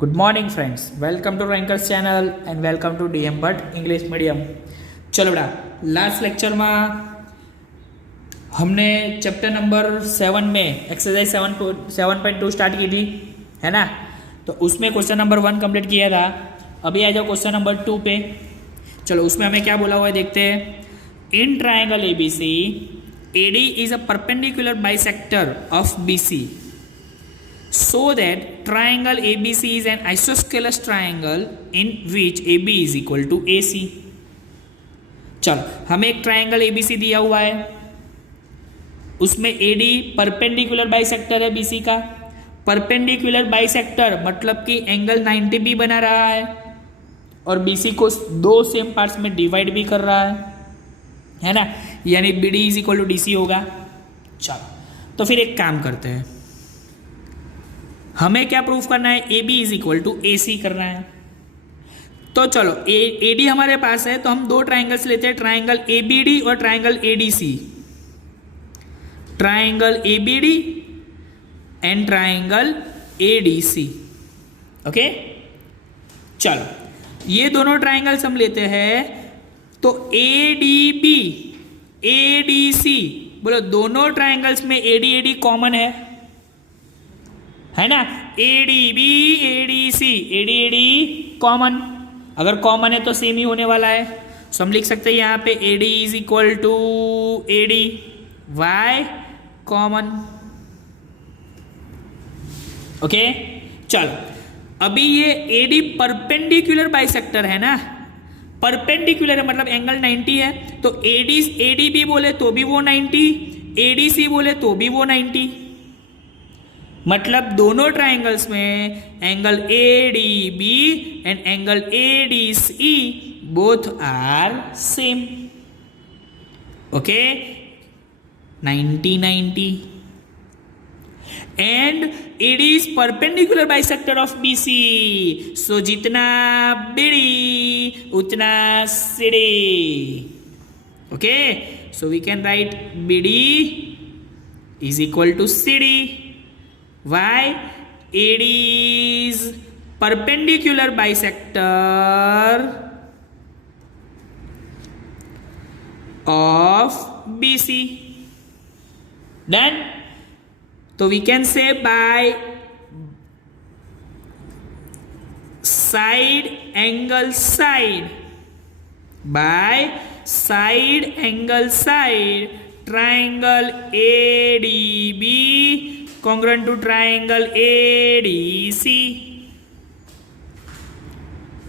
Good morning friends, welcome to Rankers channel and welcome to DM Bhatt English medium. चलो बेटा, last lecture में हमने chapter number 7 में exercise 7.2 start की थी, है ना। तो उसमें क्वेश्चन नंबर 1 कंप्लीट किया था। अभी आ जाओ क्वेश्चन नंबर 2 पे। चलो, उसमें हमें क्या बोला हुआ है देखते हैं। In triangle ABC AD is a perpendicular bisector of BC so that triangle ABC is an isosceles triangle in which AB is equal to AC। चलो, हमें एक ट्राइंगल ABC दिया हुआ है, उसमें AD परपेंडिकुलर बाइसेक्टर है BC का। Perpendicular bisector मतलब कि एंगल 90 भी बना रहा है और BC को दो सेम पार्ट्स में डिवाइड भी कर रहा है ना, यानी BD is equal to DC होगा। चलो, तो फिर एक काम करते हैं, हमें क्या प्रूफ करना है, AB is equal to AC करना है। तो चलो, AD हमारे पास है, तो हम दो ट्राइंगल्स लेते हैं, ट्राइंगल ABD और triangle ADC। Triangle ABD and triangle ADC। Okay, चलो ये दोनों ट्राइंगल्स हम लेते हैं। तो ADB ADC, बोलो दोनों ट्राइंगल्स में AD कॉमन है ना। ADB ADC AD कॉमन, अगर कॉमन है तो सेम ही होने वाला है। सो हम लिख सकते हैं यहाँ पे AD is equal to AD, why common. Okay, चलो अभी ये AD परपेंडिकुलर बाइसेक्टर है ना, परपेंडिकुलर है मतलब एंगल 90 है। तो ADB बोले तो भी वो 90, ADC बोले तो भी वो 90, मतलब दोनों ट्राइंगल्स में angle ADB and angle ADC both are same. Okay, 90 and AD is perpendicular bisector of BC। So जितना BD उतना CD। Okay, so we can write BD is equal to CD। Why? AD is perpendicular bisector of BC. Done? So we can say by side angle side, by side angle side, triangle ADB congruent to triangle ADC।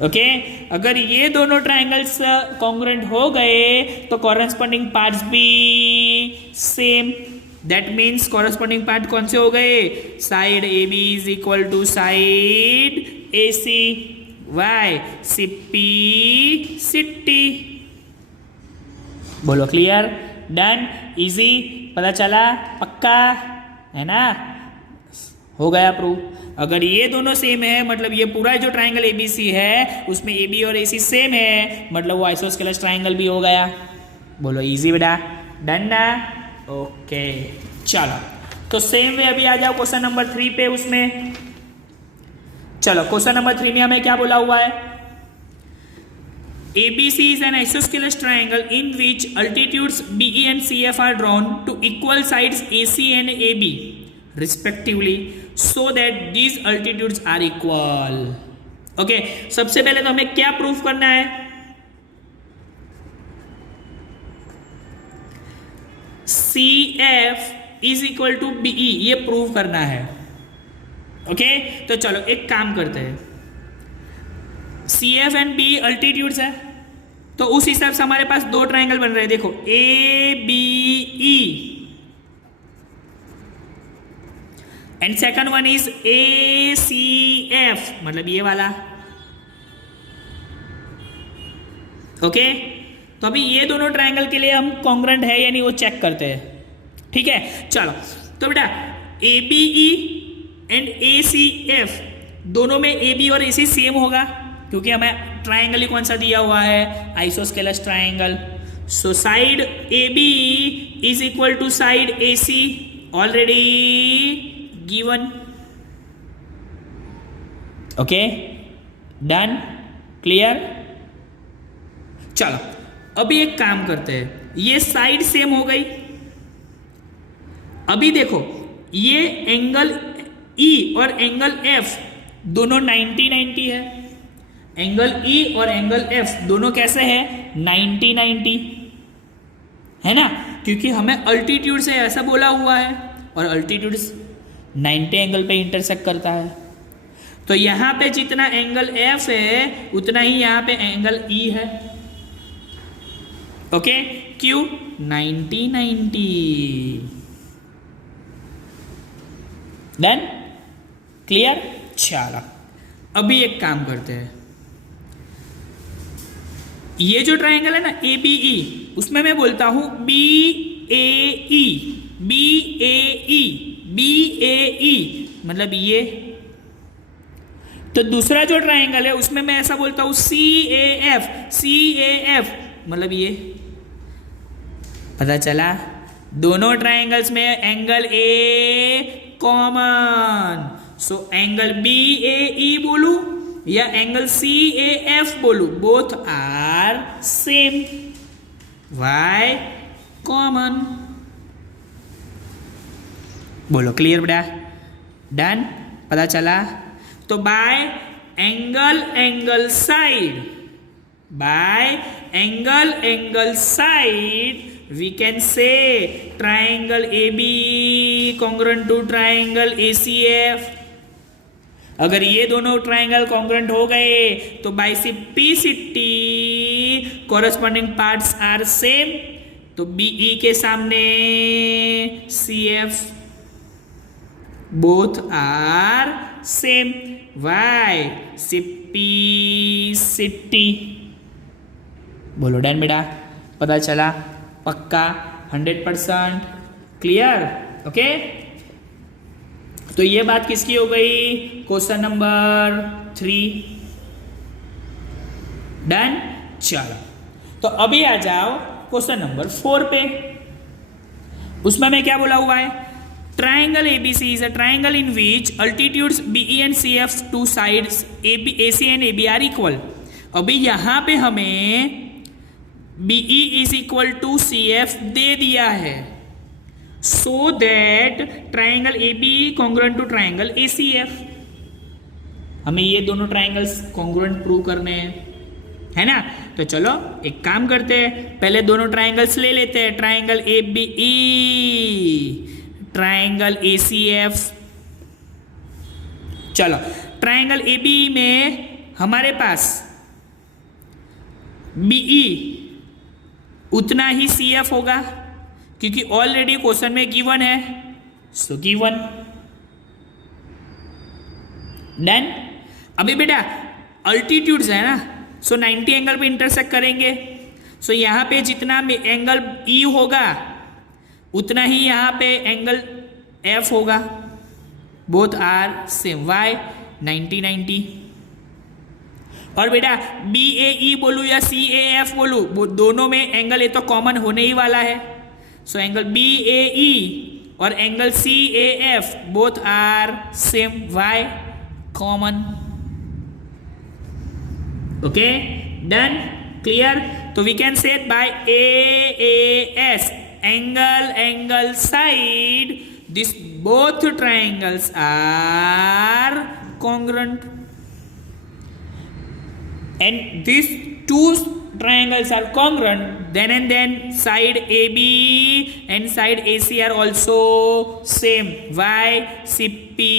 Okay, अगर ये दोनों triangles congruent हो गए तो corresponding parts भी same. That means corresponding part कौन से हो गए, side AB is equal to side AC, why CP CT। बोलो क्लियर, डन, इजी, पता चला, पक्का है ना, हो गया प्रूफ। अगर ये दोनों सेम है मतलब ये पूरा जो ट्राइंगल ABC है उसमें AB और AC सेम है, मतलब वो आइसोस्केलस ट्राइंगल भी हो गया। बोलो इजी बेटा, डन ना। ओके, चलो तो सेम वे अभी आ जाओ क्वेश्चन नंबर 3 पे। उसमें चलो क्वेश्चन नंबर 3 में हमें क्या बोला हुआ है, ABC is an isosceles triangle in which altitudes BE and CF are drawn to equal sides AC and AB respectively so that these altitudes are equal। Okay, सबसे पहले तो हमें क्या प्रूफ करना है, CF is equal to BE, ये proof करना है। ओके, तो चलो एक काम करते हैं, CF एंड BE अल्टीट्यूड्स है, तो उस हिसाब से हमारे पास दो ट्राइंगल बन रहे हैं। देखो ABE and second one is ACF, मतलब ये वाला। ओके, तो अभी ये दोनों ट्राइंगल के लिए हम कॉन्ग्रुएंट है यानी वो चेक करते हैं। ठीक है, चलो तो बेटा ABE एंड ACF दोनों में AB और AC सेम होगा क्योंकि हमें ट्राइंगल ही कौन सा दिया हुआ है, isosceles triangle. So side AB is equal to side AC already given. Okay, done, clear. चलो अभी एक काम करते हैं, ये साइड सेम हो गई। अभी देखो ये एंगल ई और एंगल एफ दोनों 90-90 है। एंगल ई और एंगल एफ दोनों कैसे है? 90-90 है ना, क्योंकि हमें अल्टीट्यूड से ऐसा बोला हुआ है और अल्टीट्यूड 90 एंगल पे इंटरसेक्ट करता है। तो यहां पे जितना एंगल एफ है उतना ही यहां पे एंगल ई है। ओके, क्यों? 90-90। Done, clear. चलो अभी एक काम करते हैं, ये जो ट्राइंगल है ना ए बी ई, उसमें मैं बोलता हूं B A E, B A E, B A ई, मतलब ये। तो दूसरा जो ट्राइंगल है उसमें मैं ऐसा बोलता हूं सी A F, C A F, मतलब ये। पता चला दोनों ट्राइंगल्स में angle A common. So angle B A E बोलू या एंगल सी ए एफ बोलू, both are same. Why? Common. बोलो क्लियर बेटा? डन, पता चला। तो by angle side, by angle side we can say triangle AB congruent to triangle ACF। अगर ये दोनों ट्राइंगल कॉन्ग्रुएंट हो गए तो by CPCT corresponding parts are same. तो BE के सामने CF both are same. Why? CPCT. बोलो डन बेटा? पता चला? पक्का? 100% क्लियर? ओके, तो ये बात किसकी हो गई? Question number 3। डन। चलो तो अभी आ जाओ क्वेश्चन नंबर 4 पे। उसमें मैं क्या बोला हुआ है? Triangle ABC is a triangle in which altitudes BE and CF two sides AC and AB are equal। अभी यहां पे हमें BE is equal to CF दे दिया है, so that triangle AB congruent to triangle ACF। हमें ये दोनों triangles congruent prove करने हैं, है ना। तो चलो एक काम करते हैं, पहले दोनों ट्राइंगल्स ले लेते हैं। Triangle ABE, triangle ACF। चलो ट्राइंगल AB में हमारे पास BE उतना ही CF होगा, क्योंकि ऑलरेडी क्वेश्चन में गिवन है, सो गिवन। डन। अभी बेटा अल्टीट्यूड्स है ना, सो 90 एंगल पे इंटरसेक्ट करेंगे। सो यहां पे जितना एंगल E होगा उतना ही यहां पे एंगल F होगा। Both are same. वाई? 90-90। और बेटा BAE बोलू या CAF बोलू, वो दोनों में एंगल ये तो कॉमन होने ही वाला है। सो एंगल BAE और angle CAF both are same. Why? Common. Okay, done, clear. तो we can say by AAS angle side this both triangles are congruent and these two triangles are congruent, then and then side AB and side AC are also same। Why? Simplicity।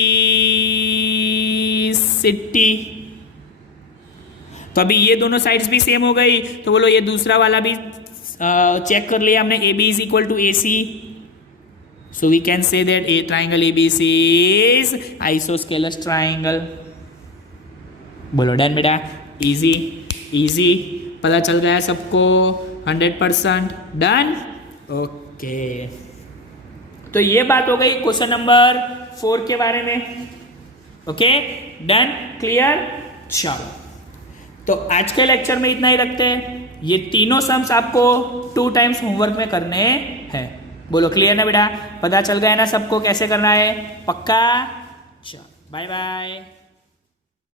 तो अभी ये दोनों sides भी same हो गई, तो बोलो ये दूसरा वाला भी चेक कर लिया हमने। AB is equal to AC, so we can say that a triangle ABC is isosceles triangle। बोलो डन बेटा? इजी इजी, पता चल गया सबको? 100% डन। ओके, तो ये बात हो गई क्वेश्चन नंबर 4 के बारे में। Okay, done, clear. चलो तो आज के लेक्चर में इतना ही रखते हैं। ये तीनों सम्स आपको 2 टाइम्स होमवर्क में करने हैं। बोलो क्लियर ना बेटा? पता चल गया ना सबको कैसे करना है? पक्का? चलो बाय बाय।